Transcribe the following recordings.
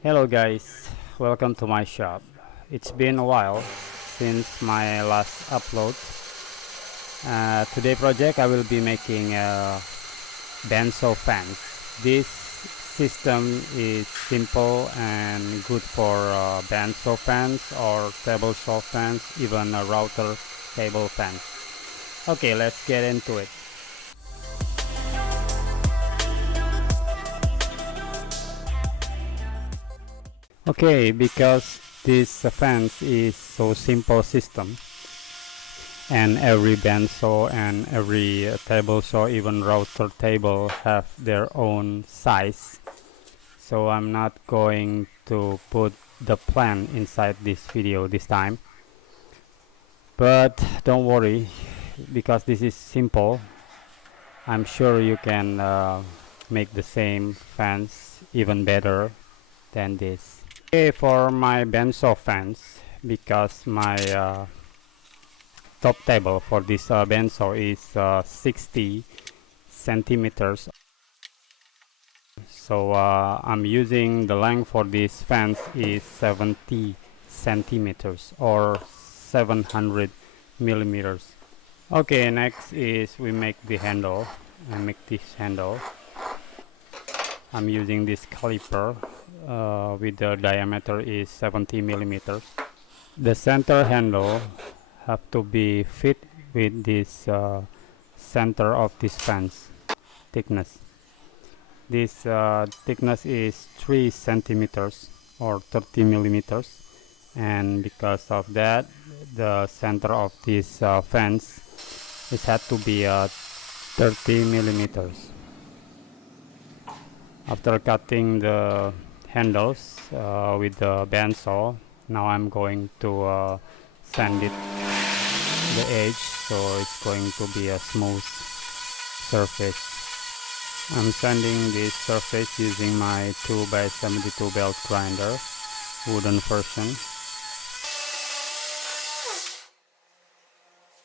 Hello guys, welcome to my shop. It's been a while since my last upload. Today project I will be making a bandsaw fans. This system is simple and good for bandsaw fans or table saw fans, even a router table fans. Okay, let's get into it. Okay, because this fence is so simple system, and every bandsaw and every table saw, even router table, have their own size. So I'm not going to put the plan inside this video this time. But don't worry, because this is simple. I'm sure you can make the same fence even better than this. Okay, for my bandsaw fans, because my top table for this bandsaw is 60 centimeters, so I'm using the length for this fence is 70 centimeters or 700 millimeters. Okay, next is we make the handle. I make this handle. I'm using this caliper with the diameter is 70 millimeters. The center handle have to be fit with this center of this fence thickness. This thickness is 3 centimeters or 30 millimeters, and because of that the center of this fence is had to be 30 millimeters. After cutting the handles with the bandsaw, now I'm going to sand it the edge, so it's going to be a smooth surface. I'm sanding this surface using my 2x72 belt grinder, wooden version.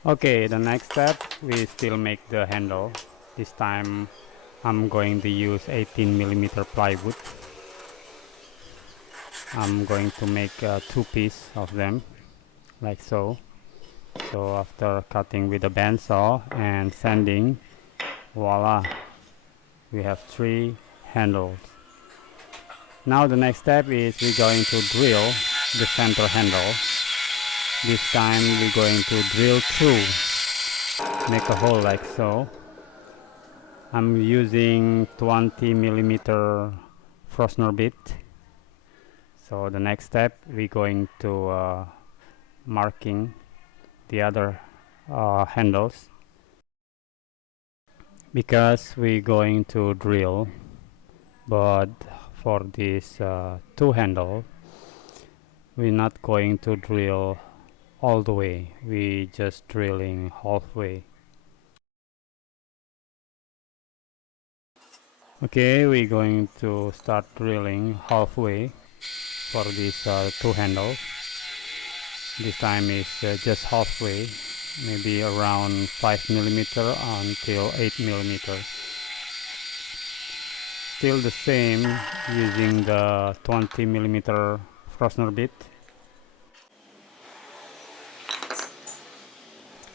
Okay, the next step, we still make the handle. This time I'm going to use 18mm plywood. I'm going to make two pieces of them, like so. So after cutting with the bandsaw and sanding, voila, we have 3 handles. Now the next step is we're going to drill the center handle. This time we're going to drill through, make a hole like so. I'm using 20mm Forstner bit. So the next step we're going to marking the other handles, because we're going to drill, but for this 2 handle we're not going to drill all the way, we just drilling halfway. Okay, we're going to start drilling halfway for these 2 handles. This time is just halfway, maybe around 5mm until 8mm. Still the same, using the 20mm Forstner bit.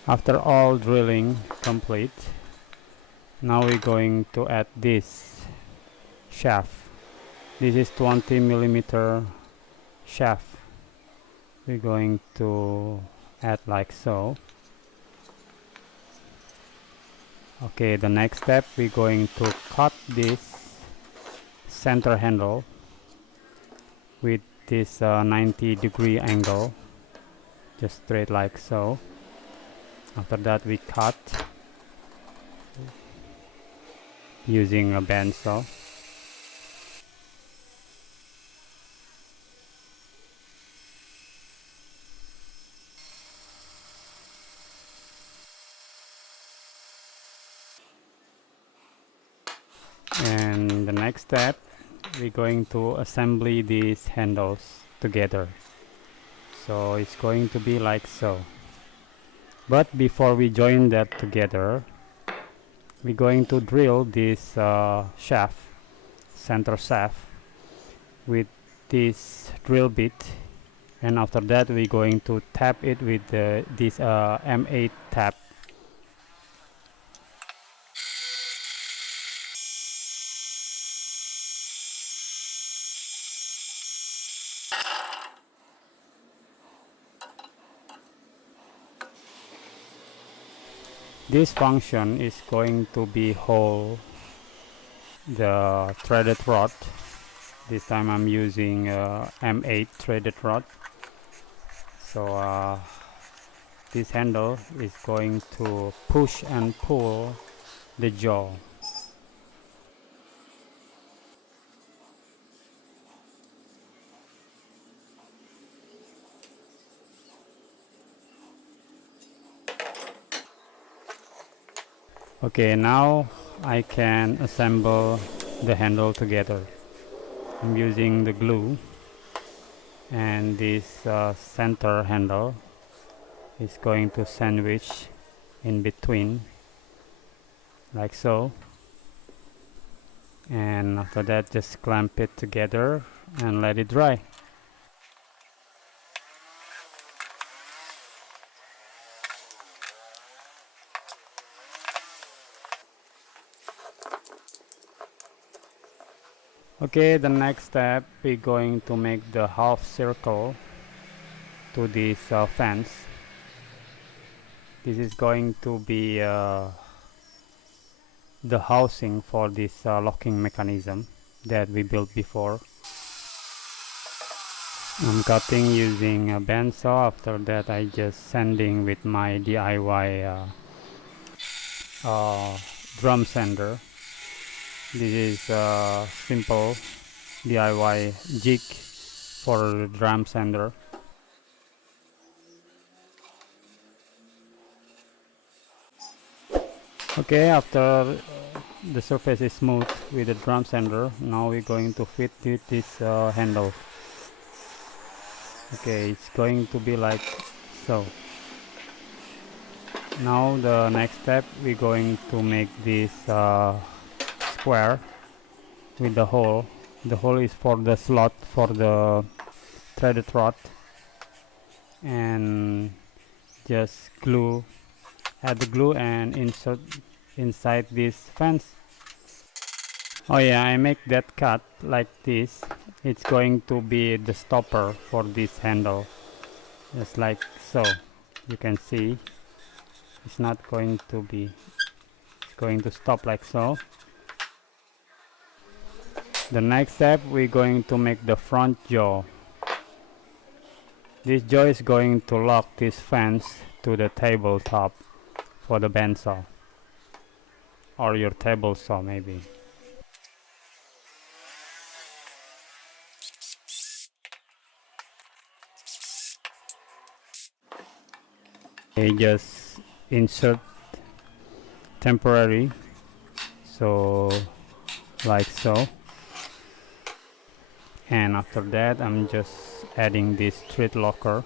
After all drilling complete, now we're going to add this shaft. This is 20mm shaft. We're going to add like so. Okay, the next step, we're going to cut this center handle with this 90-degree angle, just straight like so. After that we cut using a bandsaw. And the next step, we're going to assembly these handles together. So it's going to be like so. But before we join that together, we're going to drill this shaft, center shaft, with this drill bit, and after that we're going to tap it with this M8 tap. This function is going to be hold the threaded rod. This time I'm using M8 threaded rod. So this handle is going to push and pull the jaw. Okay, now I can assemble the handle together. I'm using the glue, and this center handle is going to sandwich in between like so, and after that just clamp it together and let it dry. Okay, the next step, we're going to make the half circle to this fence. This is going to be the housing for this locking mechanism that we built before. I'm cutting using a bandsaw. After that I just sanding with my DIY drum sander. This is a simple DIY jig for drum sander. Okay, after the surface is smooth with the drum sander, now we're going to fit this handle. Okay, it's going to be like so. Now the next step, we're going to make this square with the hole. The hole is for the slot for the threaded rod, and just add the glue and insert inside this fence. Oh yeah, I make that cut like this. It's going to be the stopper for this handle, just like so. You can see it's not going to be, it's going to stop like so. The next step, we're going to make the front jaw. This jaw is going to lock this fence to the tabletop for the bandsaw, or your table saw maybe. Okay, just insert temporary, so like so, and after that I'm just adding this thread locker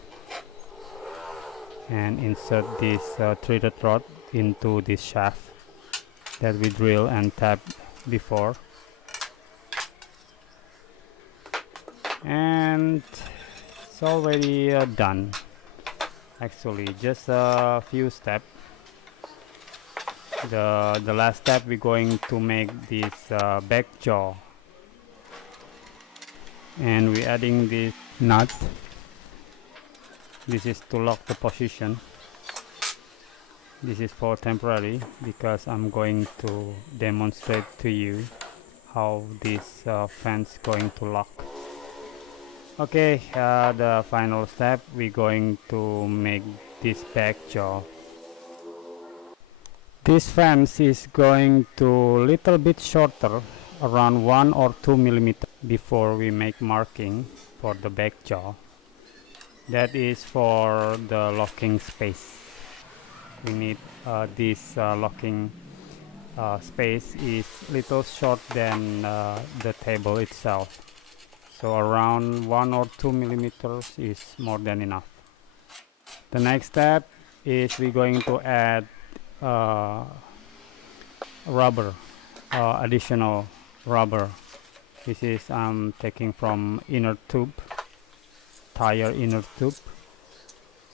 and insert this threaded rod into this shaft that we drill and tap before, and it's already done. Actually, just a few steps. The last step, we're going to make this back jaw, and we're adding this nut. This is to lock the position. This is for temporary because I'm going to demonstrate to you how this fence going to lock. Okay, the final step, we're going to make this back jaw. This fence is going to little bit shorter, around 1 or 2 millimeter before we make marking for the back jaw. That is for the locking space. We need this locking space is little short than the table itself. So around 1 or 2 millimeters is more than enough. The next step is we're going to add rubber, additional rubber This is I'm taking from inner tube, tire inner tube.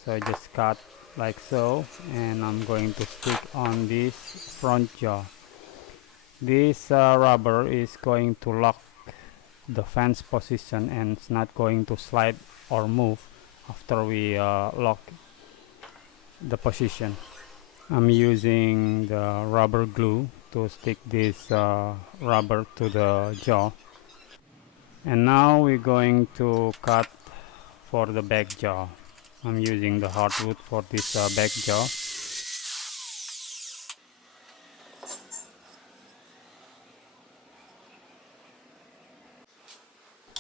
So I just cut like so, and I'm going to stick on this front jaw. This rubber is going to lock the fence position, and it's not going to slide or move after we lock the position. I'm using the rubber glue to stick this rubber to the jaw. And now we're going to cut for the back jaw. I'm using the hardwood for this back jaw.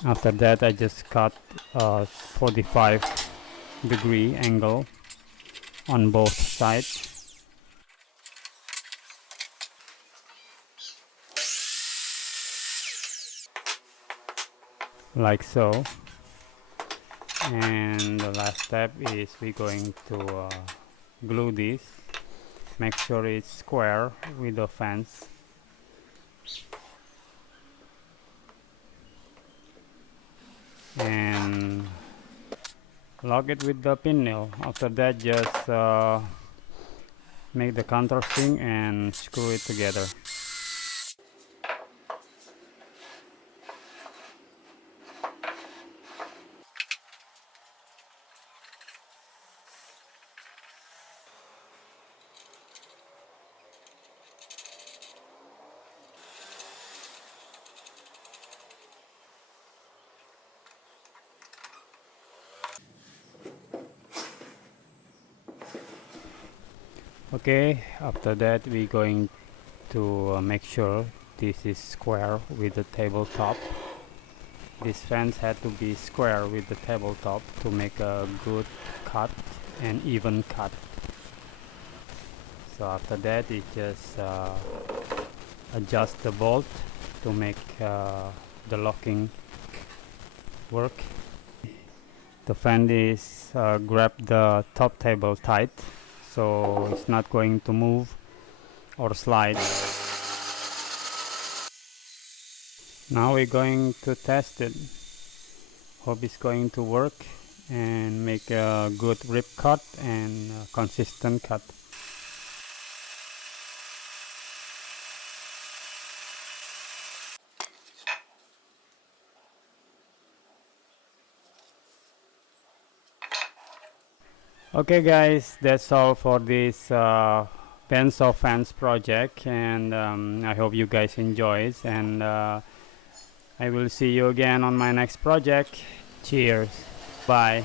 After that, I just cut 45-degree angle on both sides, like so. And the last step is we're going to glue this. Make sure it's square with the fence. And lock it with the pin nail. After that, just make the countersink and screw it together. Okay, after that we're going to make sure this is square with the tabletop. This fence had to be square with the tabletop to make a good cut and even cut. So after that, it just adjust the bolt to make the locking work. The fan is grab the top table tight, so it's not going to move or slide. Now we're going to test it. Hope it's going to work and make a good rip cut and consistent cut. Okay guys, that's all for this pencil fence project, and I hope you guys enjoy it, and I will see you again on my next project. Cheers. Bye.